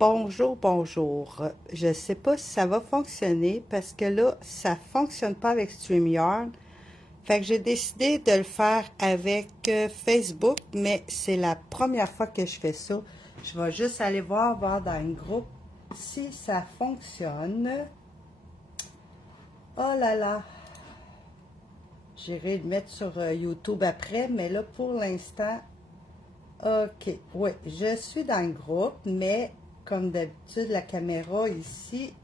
Bonjour, bonjour. Je ne sais pas si ça va fonctionner parce que là, ça ne fonctionne pas avec StreamYard. Fait que j'ai décidé de le faire avec Facebook, mais c'est la première fois que je fais ça. Je vais juste aller voir dans le groupe si ça fonctionne. Oh là là! J'irai le mettre sur YouTube après, mais là, pour l'instant, ok. Oui, je suis dans le groupe, mais comme d'habitude, la caméra ici.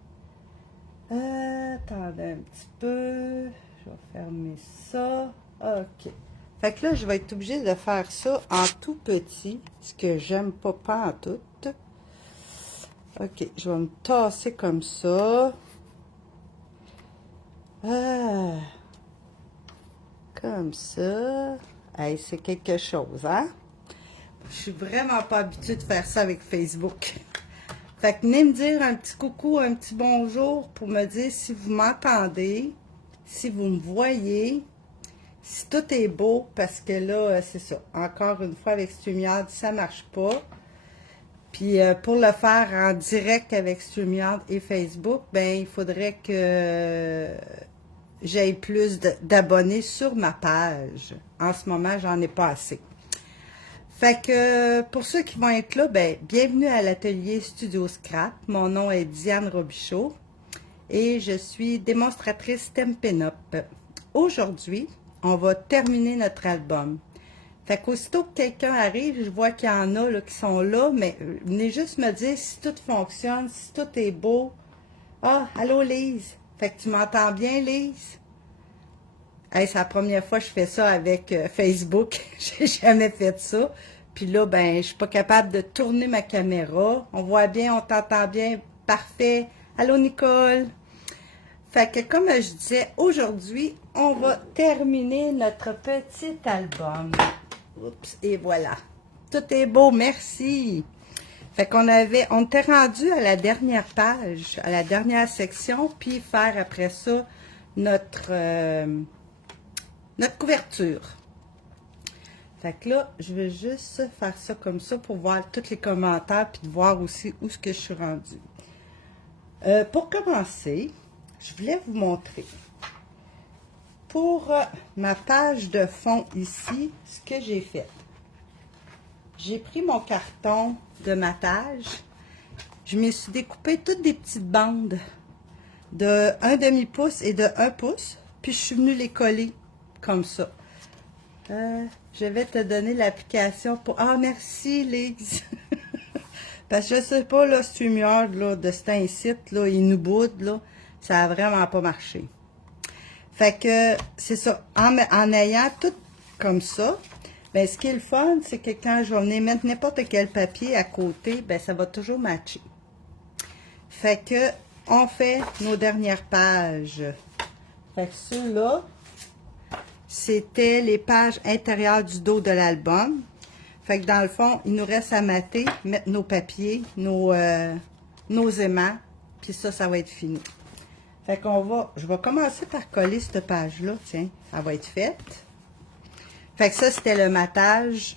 Attendez un petit peu. Je vais fermer ça. Ok. Fait que là, je vais être obligée de faire ça en tout petit, ce que j'aime pas en tout. Ok, je vais me tasser comme ça. Comme ça. Hey, c'est quelque chose, hein? Je suis vraiment pas habituée de faire ça avec Facebook. Fait que venez me dire un petit coucou, un petit bonjour pour me dire si vous m'entendez, si vous me voyez, si tout est beau, parce que là, c'est ça. Encore une fois, avec StreamYard, ça marche pas. Puis pour le faire en direct avec StreamYard et Facebook, ben il faudrait que j'aie plus d'abonnés sur ma page. En ce moment, j'en ai pas assez. Fait que pour ceux qui vont être là, ben bienvenue à l'atelier Studio Scrap. Mon nom est Diane Robichaud et je suis démonstratrice Stampin' Up. Aujourd'hui, on va terminer notre album. Fait qu'aussitôt que quelqu'un arrive, je vois qu'il y en a là, qui sont là, mais venez juste me dire si tout fonctionne, si tout est beau. Ah, allô Lise. Fait que tu m'entends bien, Lise? Hey, c'est la première fois que je fais ça avec Facebook. J'ai jamais fait ça. Puis là, ben, je suis pas capable de tourner ma caméra. On voit bien, on t'entend bien. Parfait. Allô, Nicole? Fait que, comme je disais, aujourd'hui, on va terminer notre petit album. Oups, et voilà. Tout est beau, merci. Fait qu'on on était rendu à la dernière page, à la dernière section, puis faire après ça notre couverture. Fait que là, je vais juste faire ça comme ça pour voir tous les commentaires puis de voir aussi où ce que je suis rendue. Pour commencer, je voulais vous montrer pour ma page de fond ici, ce que j'ai fait. J'ai pris mon carton de ma page, je me suis découpé toutes des petites bandes de 1/2 pouce et de 1 pouce, puis je suis venue les coller comme ça. Je vais te donner l'application pour... Ah, merci, Lise! Parce que je sais pas, là, StreamYard, là, de cet incite, là, il nous boude, là, ça a vraiment pas marché. Fait que, c'est ça, en ayant tout comme ça, ben, ce qui est le fun, c'est que quand je vais venir mettre n'importe quel papier à côté, ben, ça va toujours matcher. Fait que, on fait nos dernières pages. Fait que ceux-là, c'était les pages intérieures du dos de l'album. Fait que dans le fond, il nous reste à mater, mettre nos papiers, nos aimants, puis ça va être fini. Fait qu'on je vais commencer par coller cette page-là, tiens, elle va être faite. Fait que ça, c'était le matage.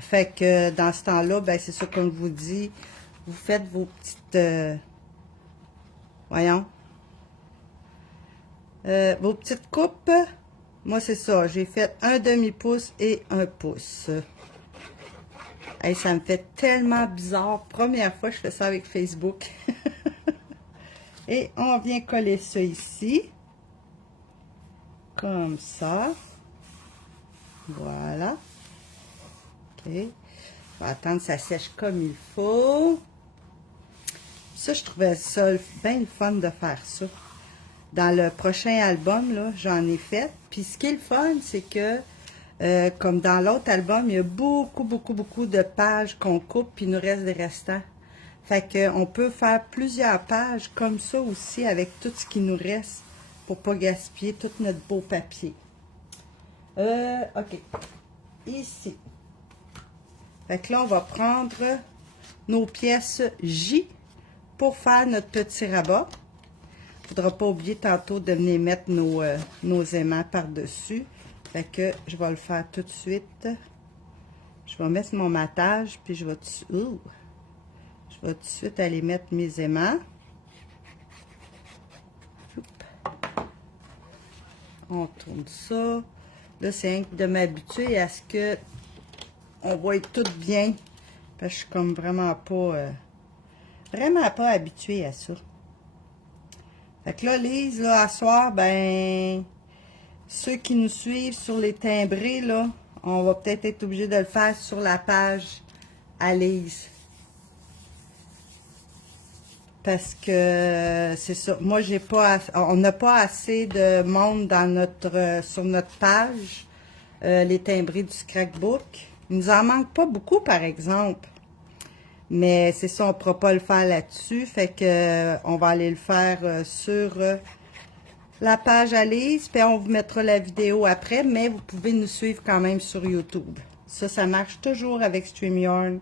Fait que dans ce temps-là, ben c'est ça comme je vous dis, vous faites vos petites, voyons, vos petites coupes. Moi, c'est ça, j'ai fait 1/2 pouce et 1 pouce. Hey, ça me fait tellement bizarre. Première fois que je fais ça avec Facebook. Et on vient coller ça ici. Comme ça. Voilà. OK. On va attendre que ça sèche comme il faut. Ça, je trouvais ça bien le fun de faire ça. Dans le prochain album, là, j'en ai fait. Puis ce qui est le fun, c'est que comme dans l'autre album, il y a beaucoup de pages qu'on coupe, puis il nous reste des restants. Fait qu'on peut faire plusieurs pages comme ça aussi, avec tout ce qui nous reste, pour pas gaspiller tout notre beau papier. OK. Ici. Fait que là, on va prendre nos pièces J pour faire notre petit rabat. Il ne faudra pas oublier tantôt de venir mettre nos aimants par-dessus. Fait que je vais le faire tout de suite. Je vais mettre mon matage, puis je vais je vais tout de suite aller mettre mes aimants. On tourne ça. Là, c'est de m'habituer à ce que on voit tout bien. Parce que je suis comme vraiment pas habituée à ça. Fait que là, Lise, là, à soir, ben, ceux qui nous suivent sur les timbrés, là, on va peut-être être obligé de le faire sur la page à Lise. Parce que c'est ça. Moi, on n'a pas assez de monde dans sur notre page, les timbrés du scrapbook. Il nous en manque pas beaucoup, par exemple. Mais c'est ça, on ne pourra pas le faire là-dessus. Fait que on va aller le faire sur la page à Lise. Puis on vous mettra la vidéo après. Mais vous pouvez nous suivre quand même sur YouTube. Ça marche toujours avec StreamYard.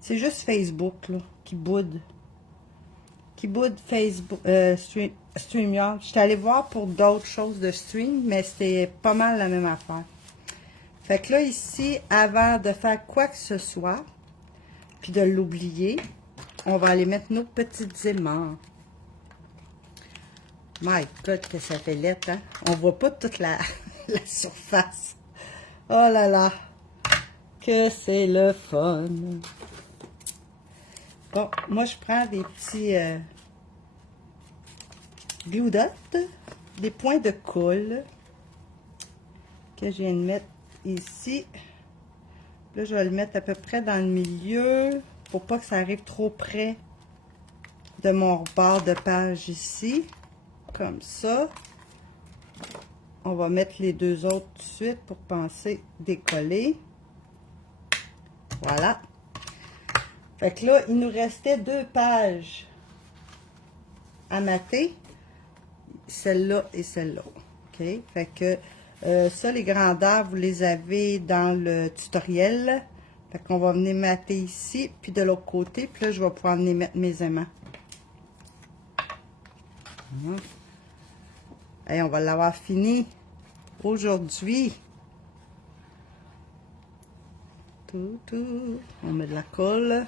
C'est juste Facebook là, qui boude. Facebook, StreamYard. J'étais allée voir pour d'autres choses de stream, mais c'était pas mal la même affaire. Fait que là, ici, avant de faire quoi que ce soit, puis de l'oublier, on va aller mettre nos petites aimants. My God, que ça fait lettre, hein? On voit pas toute la surface. Oh là là, que c'est le fun. Bon, moi, je prends des petits glue dots, des points de colle que je viens de mettre ici. Là, je vais le mettre à peu près dans le milieu pour pas que ça arrive trop près de mon rebord de page ici. Comme ça. On va mettre les deux autres tout de suite pour penser décoller. Voilà. Fait que là, il nous restait 2 pages à mater. Celle-là et celle-là. OK? Fait que ça, les grandeurs, vous les avez dans le tutoriel. Fait qu'on va venir mater ici, puis de l'autre côté. Puis là, je vais pouvoir venir mettre mes aimants. Et on va l'avoir fini aujourd'hui. On met de la colle.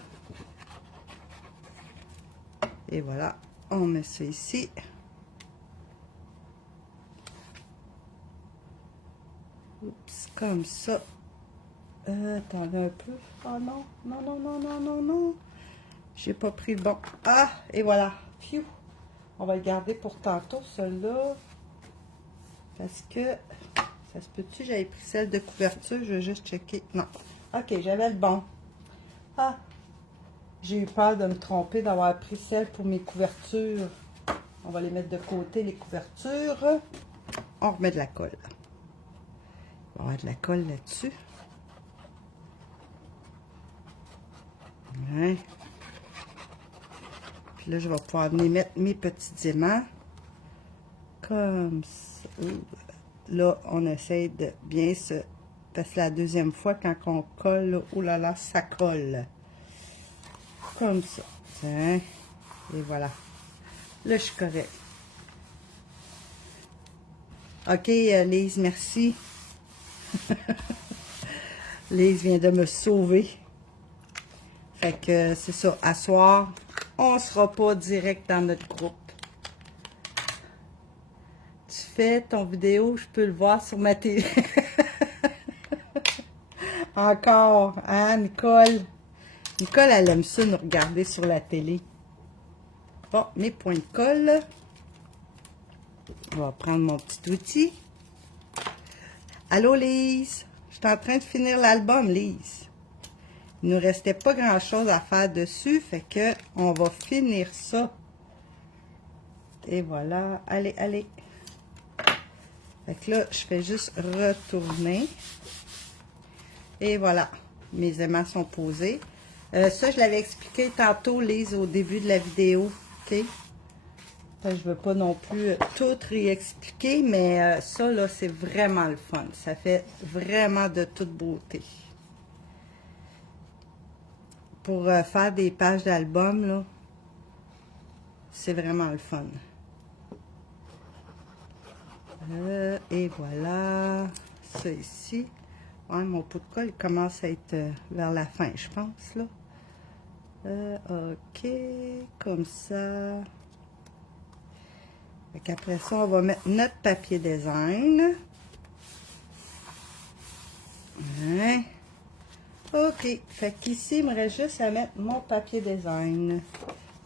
Et voilà, on met ça ici. Oups, comme ça. Attendez un peu. Oh non, non, non, non, non, non, non. J'ai pas pris le bon. Ah, et voilà. Phew. On va le garder pour tantôt, celui-là. Parce que, ça se peut-tu, j'avais pris celle de couverture. Je vais juste checker. Non. Ok, j'avais le bon. Ah, j'ai eu peur de me tromper, d'avoir pris celle pour mes couvertures. On va les mettre de côté, les couvertures. On remet de la colle. On va avoir de la colle là-dessus. Ouais. Puis là, je vais pouvoir venir mettre mes petits aimants. Comme ça. Là, on essaye de bien se... Parce que la deuxième fois, quand on colle, là, oh là là, ça colle. Comme ça. Tiens. Et voilà. Là, je suis correct. OK, Lise, merci. Lise vient de me sauver. Fait que c'est ça. À soir, on ne sera pas direct dans notre groupe. Tu fais ton vidéo, je peux le voir sur ma télé. Encore, hein, Nicole? Nicole, elle aime ça, nous regarder sur la télé. Bon, mes points de colle. On va prendre mon petit outil. Allô, Lise? Je suis en train de finir l'album, Lise. Il ne nous restait pas grand-chose à faire dessus, fait que on va finir ça. Et voilà. Allez, allez. Fait que là, je fais juste retourner. Et voilà. Mes aimants sont posés. Ça, je l'avais expliqué tantôt, Lise, au début de la vidéo. OK? Je ne veux pas non plus tout réexpliquer, mais ça, là, c'est vraiment le fun. Ça fait vraiment de toute beauté. Pour faire des pages d'album, là, c'est vraiment le fun. Et voilà, ça ici. Ouais, mon pot de colle commence à être vers la fin, je pense, là. OK, comme ça. Après ça, on va mettre notre papier design. Ouais. OK, fait qu'ici, il me reste juste à mettre mon papier design.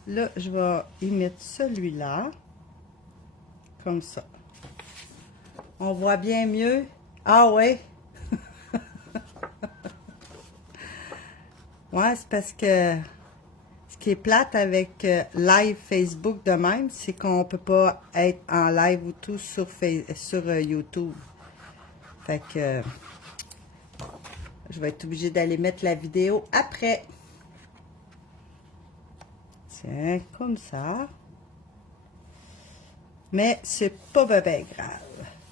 Là, je vais y mettre celui-là. Comme ça. On voit bien mieux. Ah ouais. Ouais, c'est parce que ce qui est plate avec live Facebook de même, c'est qu'on peut pas être en live ou tout sur YouTube. Fait que je vais être obligée d'aller mettre la vidéo après. Tiens, comme ça. Mais c'est pas ben grave.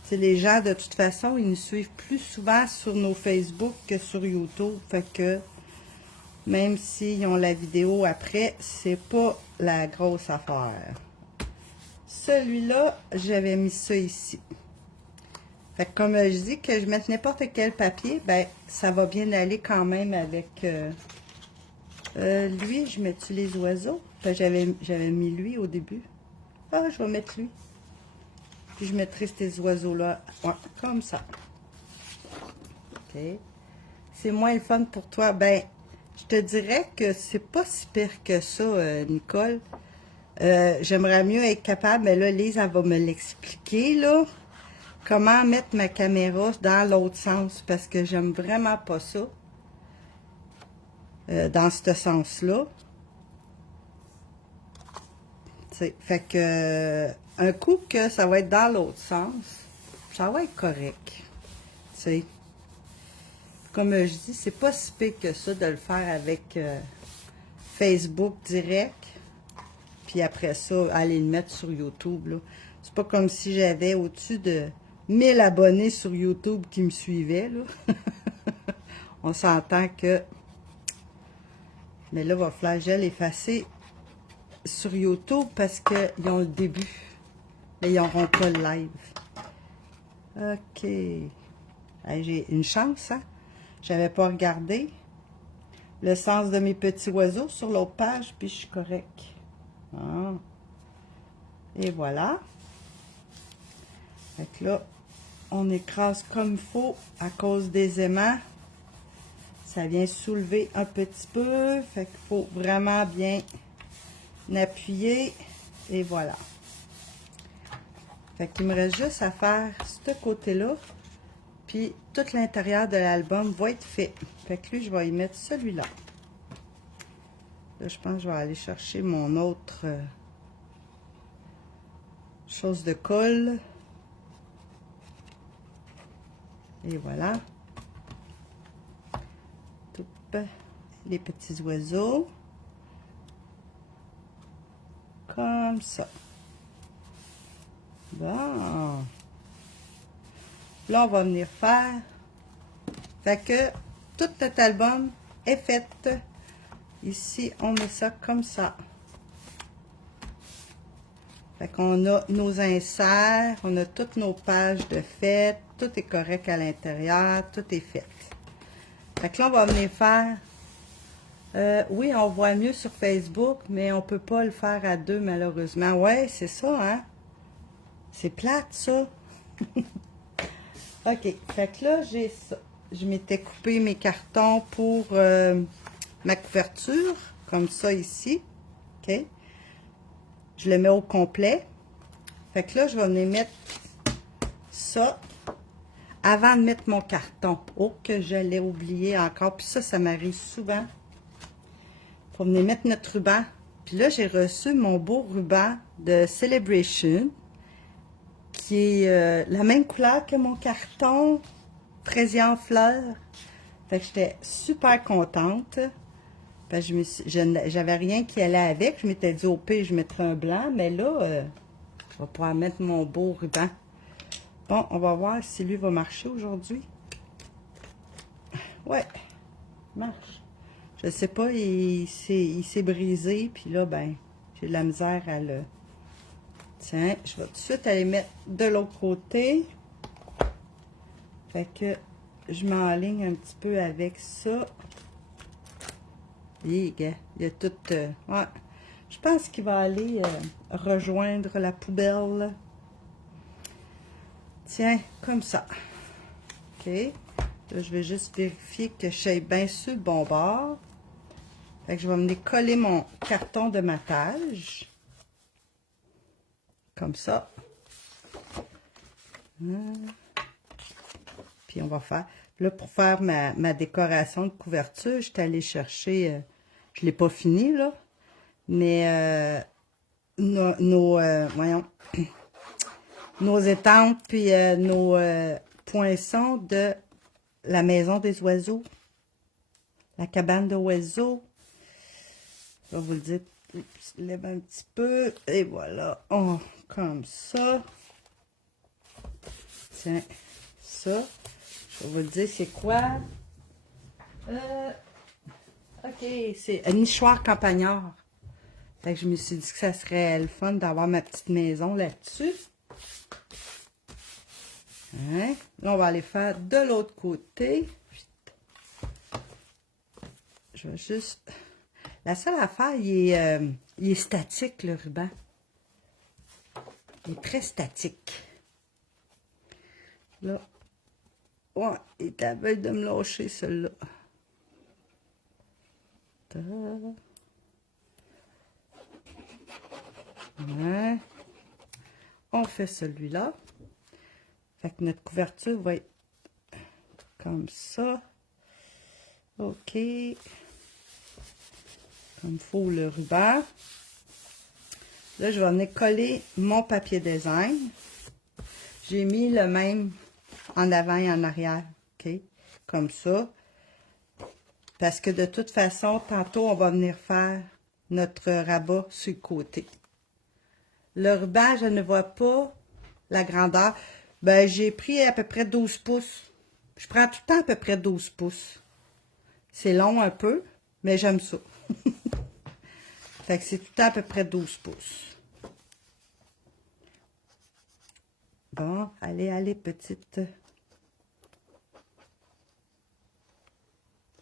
T'sais, les gens, de toute façon, ils nous suivent plus souvent sur nos Facebook que sur YouTube. Fait que même s'ils ont la vidéo après, c'est pas la grosse affaire. Celui-là, j'avais mis ça ici. Fait que comme je dis que je mette n'importe quel papier, ben ça va bien aller quand même avec lui. Je mets-tu les oiseaux? Ben, j'avais mis lui au début. Ah, je vais mettre lui. Puis je mettrai ces oiseaux-là, ouais, comme ça. OK. C'est moins le fun pour toi. Ben, je te dirais que c'est pas si pire que ça, Nicole. J'aimerais mieux être capable, mais là, Lise, elle va me l'expliquer, là. Comment mettre ma caméra dans l'autre sens, parce que j'aime vraiment pas ça. Dans ce sens-là. Fait que, un coup que ça va être dans l'autre sens, ça va être correct. T'sais. Comme je dis, c'est pas si pire que ça de le faire avec Facebook direct. Puis après ça, aller le mettre sur YouTube, là. C'est pas comme si j'avais au-dessus de 1000 abonnés sur YouTube qui me suivaient, là. On s'entend que... Mais là, il va falloir que je l'effacer sur YouTube parce qu'ils ont le début. Mais ils n'auront pas le live. OK. Hey, j'ai une chance, hein? J'avais pas regardé le sens de mes petits oiseaux sur l'autre page, puis je suis correct. Ah. Et voilà. Fait que là, on écrase comme il faut à cause des aimants. Ça vient soulever un petit peu. Fait qu'il faut vraiment bien appuyer. Et voilà. Fait qu'il me reste juste à faire ce côté-là. Puis tout l'intérieur de l'album va être fait. Fait que lui, je vais y mettre celui-là. Là, je pense que je vais aller chercher mon autre chose de colle. Et voilà. Les petits oiseaux. Comme ça. Bon. Là, on va venir faire. Fait que tout cet album est fait. Ici, on met ça comme ça. Fait qu'on a nos inserts, on a toutes nos pages de fête, tout est correct à l'intérieur, tout est fait. Fait que là, on va venir faire... oui, on voit mieux sur Facebook, mais on peut pas le faire à deux, malheureusement. Ouais, c'est ça, hein? C'est plate, ça. OK, fait que là, j'ai ça. Je m'étais coupé mes cartons pour ma couverture, comme ça ici. OK? Je le mets au complet. Fait que là, je vais venir mettre ça avant de mettre mon carton. Oh, que je l'ai oublié encore. Puis ça m'arrive souvent. Faut venir mettre notre ruban. Puis là, j'ai reçu mon beau ruban de Celebration, qui est la même couleur que mon carton, fraisier en fleurs. Fait que j'étais super contente. J'avais rien qui allait avec. Je m'étais dit, au pire, je mettrais un blanc. Mais là, je vais pouvoir mettre mon beau ruban. Bon, on va voir si lui va marcher aujourd'hui. Ouais, il marche. Je sais pas, il s'est brisé. Puis là, ben, j'ai de la misère à le... Tiens, je vais tout de suite aller mettre de l'autre côté. Fait que je m'enligne un petit peu avec ça. Et, gars, il y a tout... ouais. Je pense qu'il va aller rejoindre la poubelle. Tiens, comme ça. OK. Là, je vais juste vérifier que je suis bien sur le bon bord. Fait que je vais venir coller mon carton de matage. Comme ça. Puis on va faire... Là, pour faire ma décoration de couverture, je suis allée chercher... je ne l'ai pas fini, là. Mais voyons, nos étampes, puis nos poinçons de la maison des oiseaux. La cabane d'oiseaux. Je vais vous le dire. Oups, lève un petit peu. Et voilà. Oh, comme ça. Tiens, ça. Je vais vous le dire, c'est quoi? OK, c'est un nichoir campagnard. Fait que je me suis dit que ça serait le fun d'avoir ma petite maison là-dessus. Hein? Là, on va aller faire de l'autre côté. Je vais juste... La seule affaire, il est statique, le ruban. Il est très statique. Là. Ouais, il est à veille de me lâcher, celui-là. Ouais. On fait celui-là. Fait que notre couverture va être comme ça. OK. Comme il faut le ruban. Là, je vais venir coller mon papier design. J'ai mis le même en avant et en arrière. OK? Comme ça. Parce que de toute façon, tantôt, on va venir faire notre rabat sur le côté. Le ruban, je ne vois pas la grandeur. Ben, j'ai pris à peu près 12 pouces. Je prends tout le temps à peu près 12 pouces. C'est long un peu, mais j'aime ça. Fait que c'est tout le temps à peu près 12 pouces. Bon, allez, allez, petite.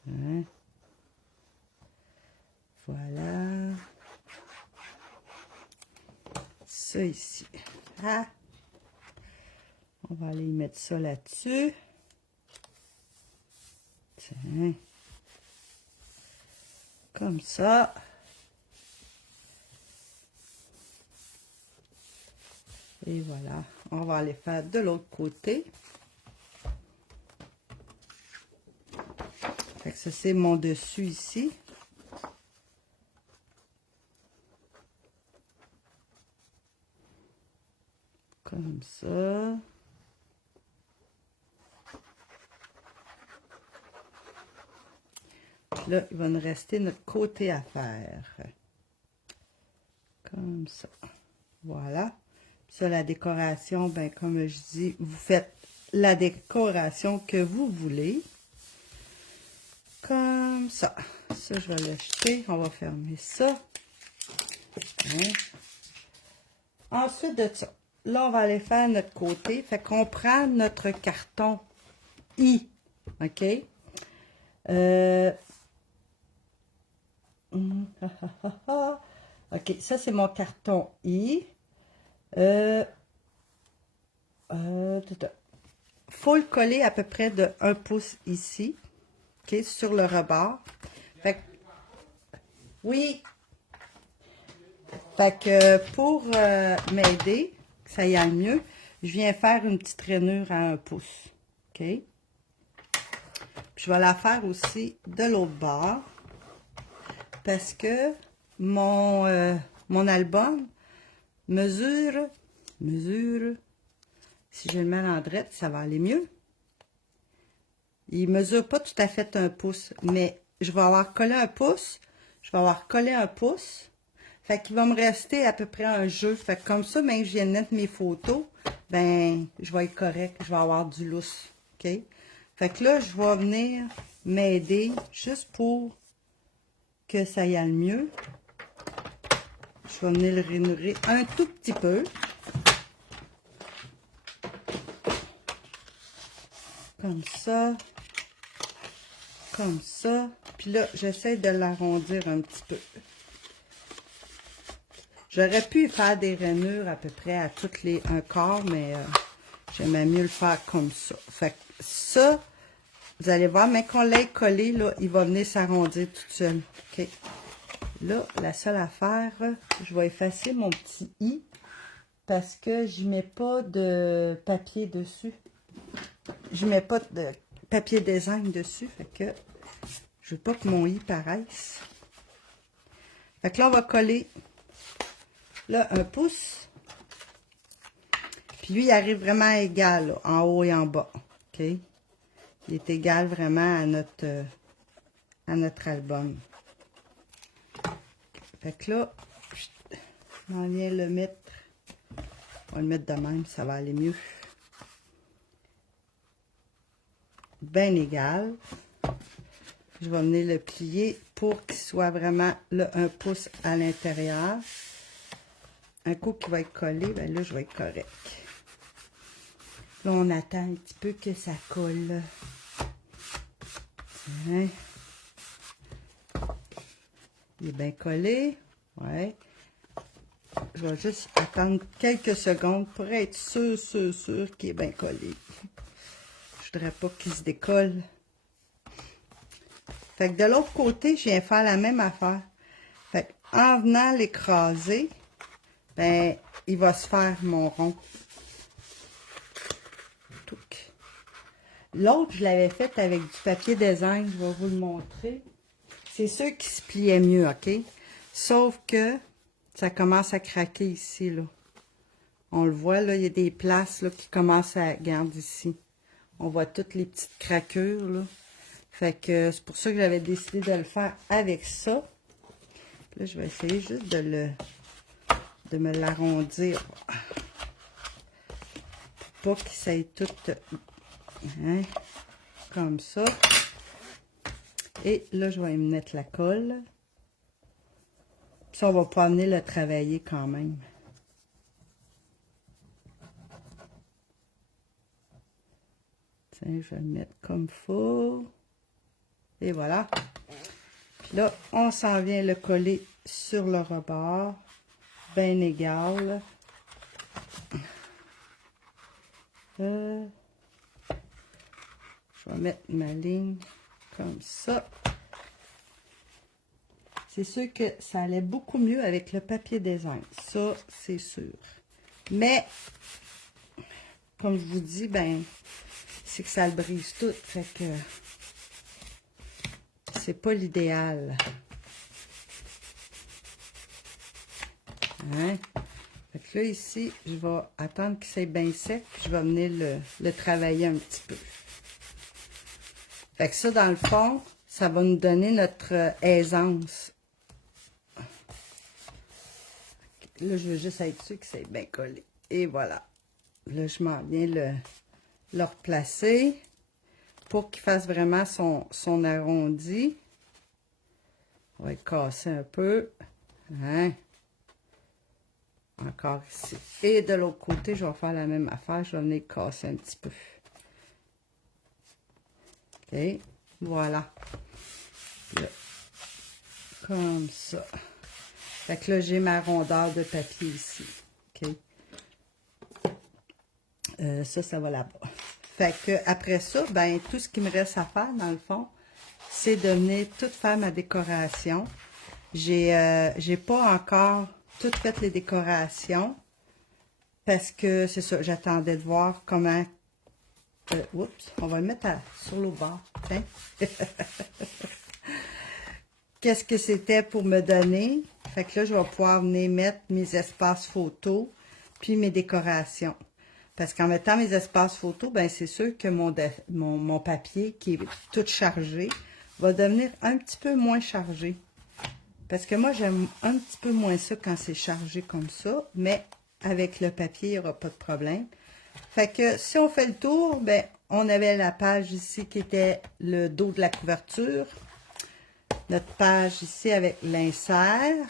Hein. Voilà. Ça ici. Ah. On va aller mettre ça là-dessus. Tiens. Comme ça. Et voilà. On va aller faire de l'autre côté. Fait que ça, c'est mon dessus ici. Comme ça. Là, il va nous rester notre côté à faire. Comme ça. Voilà. Ça, la décoration, ben comme je dis, vous faites la décoration que vous voulez. Comme ça. Ça, je vais l'acheter. On va fermer ça. Hein. Ensuite de ça, là, on va aller faire notre côté. Fait qu'on prend notre carton I. OK? OK, ça, c'est mon carton I. Faut le coller à peu près de 1 pouce ici. OK, sur le rebord. Fait que, oui. Fait que pour m'aider, que ça y aille mieux, je viens faire une petite rainure à 1 pouce. OK? Puis je vais la faire aussi de l'autre bord. Parce que mon album mesure, si je le mets en droite, ça va aller mieux. Il mesure pas tout à fait 1 pouce, mais je vais avoir collé 1 pouce, je vais avoir collé 1 pouce. Fait qu'il va me rester à peu près un jeu. Fait que comme ça, même que je viens de mettre mes photos, ben, je vais être correct, je vais avoir du lousse. OK? Fait que là, je vais venir m'aider juste pour que ça y aille mieux. Je vais venir le rainurer un tout petit peu. Comme ça. comme ça. Puis là, j'essaie de l'arrondir un petit peu. J'aurais pu faire des rainures à peu près à toutes les un quart, mais j'aimais mieux le faire comme ça. Fait que ça, vous allez voir, mais qu'on l'ait collé, là, il va venir s'arrondir tout seul. OK. Là, la seule affaire, je vais effacer mon petit i parce que je mets pas de papier dessus. Je mets pas de papier design dessus, fait que je veux pas que mon i paraisse. Fait que là, on va coller là un pouce. Puis lui, il arrive vraiment égal, là, en haut et en bas. OK? Il est égal vraiment à notre album. Fait que là, on vient le mettre. On va le mettre de même, ça va aller mieux. Bien égal. Je vais venir le plier pour qu'il soit vraiment là, un pouce à l'intérieur. Un coup qui va être collé, ben là, je vais être correct. Là, on attend un petit peu que ça colle. Hein? Il est bien collé. Ouais. Je vais juste attendre quelques secondes pour être sûr qu'il est bien collé. Je voudrais pas qu'il se décolle. Fait que de l'autre côté, je viens faire la même affaire. Fait que en venant l'écraser, ben, il va se faire mon rond. L'autre, je l'avais fait avec du papier design, je vais vous le montrer. C'est sûr qu'il se pliait mieux, OK? Sauf que ça commence à craquer ici, là. On le voit, là, il y a des places là, qui commencent à garder ici. On voit toutes les petites craquures, là. Fait que c'est pour ça que j'avais décidé de le faire avec ça. Là, je vais essayer juste de me l'arrondir. Pour pas qu'il s'aille tout... Hein, comme ça. Et là, je vais me mettre la colle. Ça, on va pas venir le travailler quand même. Tiens, je vais le mettre comme faut. Et voilà. Puis là, on s'en vient le coller sur le rebord. Bien égal. Je vais mettre ma ligne comme ça. C'est sûr que ça allait beaucoup mieux avec le papier design. Ça, c'est sûr. Mais, comme je vous dis, ben, c'est que ça le brise tout. Fait que c'est pas l'idéal. Hein? Fait que là, ici, je vais attendre qu'il soit bien sec. Puis je vais venir le travailler un petit peu. Fait que ça, dans le fond, ça va nous donner notre aisance. Là, je veux juste être sûr que c'est bien collé. Et voilà. Là, je m'en viens le replacer pour qu'il fasse vraiment son arrondi. On va le casser un peu. Hein? Encore ici. Et de l'autre côté, je vais faire la même affaire. Je vais venir casser un petit peu. OK. Voilà. Là. Comme ça. Fait que là, j'ai ma rondeur de papier ici. OK. Ça va là-bas. Fait que après ça, ben, tout ce qui me reste à faire, dans le fond, c'est de venir tout faire ma décoration. J'ai pas encore tout fait les décorations parce que c'est ça, j'attendais de voir comment... oups, on va le mettre sur le bord. Tiens. Qu'est-ce que c'était pour me donner? Fait que là, je vais pouvoir venir mettre mes espaces photos puis mes décorations. Parce qu'en mettant mes espaces photos, ben c'est sûr que mon papier qui est tout chargé va devenir un petit peu moins chargé. Parce que moi, j'aime un petit peu moins ça quand c'est chargé comme ça, mais avec le papier, il n'y aura pas de problème. Fait que si on fait le tour, ben on avait la page ici qui était le dos de la couverture. Notre page ici avec l'insert.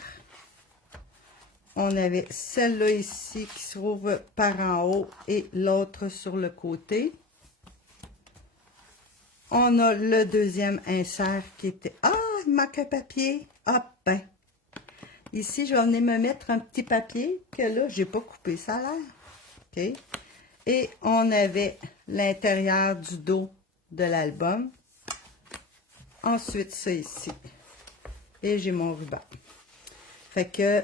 On avait celle-là ici qui se trouve par en haut et l'autre sur le côté. on a le deuxième insert qui était... Ah, il manque un papier. Ah ben. Ici, je vais venir me mettre un petit papier que là, j'ai pas coupé. Ça a l'air. OK. Et on avait l'intérieur du dos de l'album. Ensuite, ça ici. Et j'ai mon ruban. Fait que,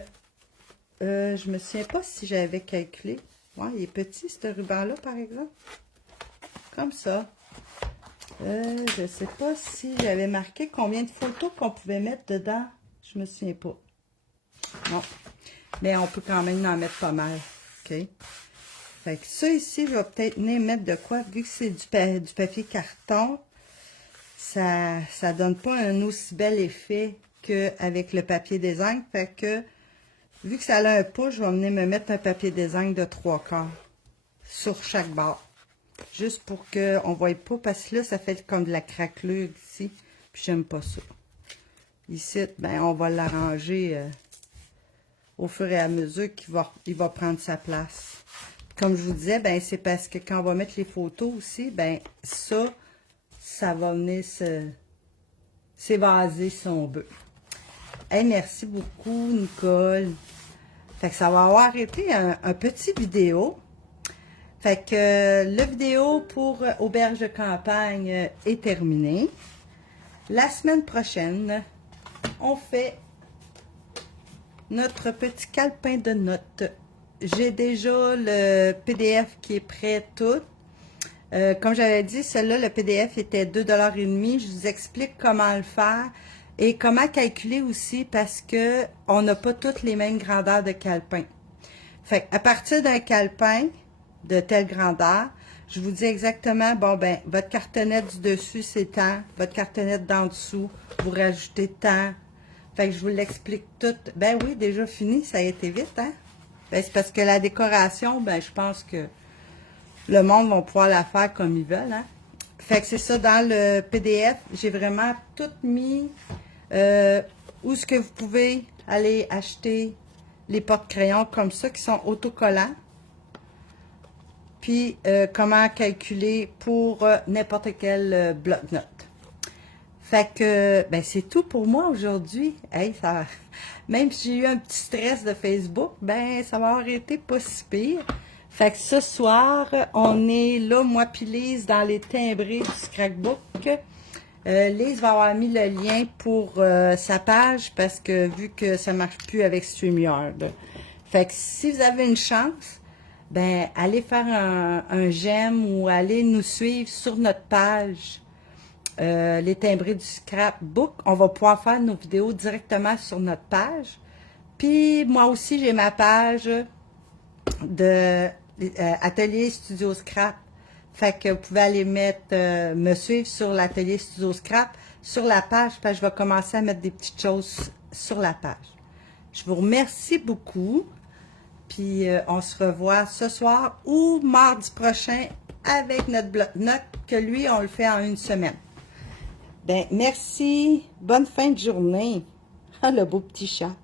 je me souviens pas si j'avais calculé. Ouais, il est petit, ce ruban-là, par exemple. Comme ça. Je sais pas si j'avais marqué combien de photos qu'on pouvait mettre dedans. Je me souviens pas. Non. Mais on peut quand même en mettre pas mal. OK? Fait que ça ici, je vais peut-être venir mettre de quoi. Vu que c'est du papier carton, ça donne pas un aussi bel effet qu'avec le papier design. Fait que, vu que ça a un pouce, je vais venir me mettre un papier design de 3/4 sur chaque barre. Juste pour qu'on ne voie pas, parce que là, ça fait comme de la craquelure ici. Puis j'aime pas ça. Ici, ben, on va l'arranger au fur et à mesure qu'il va prendre sa place. Comme je vous disais, ben, c'est parce que quand on va mettre les photos aussi, ben, ça va venir s'évaser si on veut. Hey, merci beaucoup, Nicole. Fait que ça va avoir été un petit vidéo. Fait que la vidéo pour Auberge de campagne est terminée. La semaine prochaine, on fait notre petit calepin de notes. J'ai déjà le PDF qui est prêt tout. Comme j'avais dit, celui-là, le PDF était 2,5 $. Je vous explique comment le faire et comment calculer aussi parce que on n'a pas toutes les mêmes grandeurs de calepin. Fait à partir d'un calepin de telle grandeur, je vous dis exactement, bon ben, votre cartonnette du dessus, c'est tant, votre cartonnette d'en dessous, vous rajoutez tant. Fait que je vous l'explique tout. Ben oui, déjà fini, ça a été vite, hein? Ben c'est parce que la décoration, ben je pense que le monde va pouvoir la faire comme ils veulent, hein? Fait que c'est ça, dans le PDF, j'ai vraiment tout mis où est-ce que vous pouvez aller acheter les porte-crayons comme ça, qui sont autocollants. Puis, comment calculer pour n'importe quel bloc-notes. Fait que, ben, c'est tout pour moi aujourd'hui. Hey, même si j'ai eu un petit stress de Facebook, ben, ça va avoir été pas si pire. Fait que ce soir, on est là, moi puis Lise, dans les timbrés du scrapbook. Lise va avoir mis le lien pour sa page parce que vu que ça marche plus avec StreamYard. Fait que si vous avez une chance, ben allez faire un j'aime ou allez nous suivre sur notre page les timbrés du scrapbook. On va pouvoir faire nos vidéos directement sur notre page. Puis moi aussi, j'ai ma page de Atelier Studio Scrap. Fait que vous pouvez aller me suivre sur l'Atelier Studio Scrap sur la page, parce que je vais commencer à mettre des petites choses sur la page. Je vous remercie beaucoup. Puis on se revoit ce soir ou mardi prochain avec notre bloc-notes, que lui, on le fait en une semaine. Ben merci. Bonne fin de journée. Ah, le beau petit chat.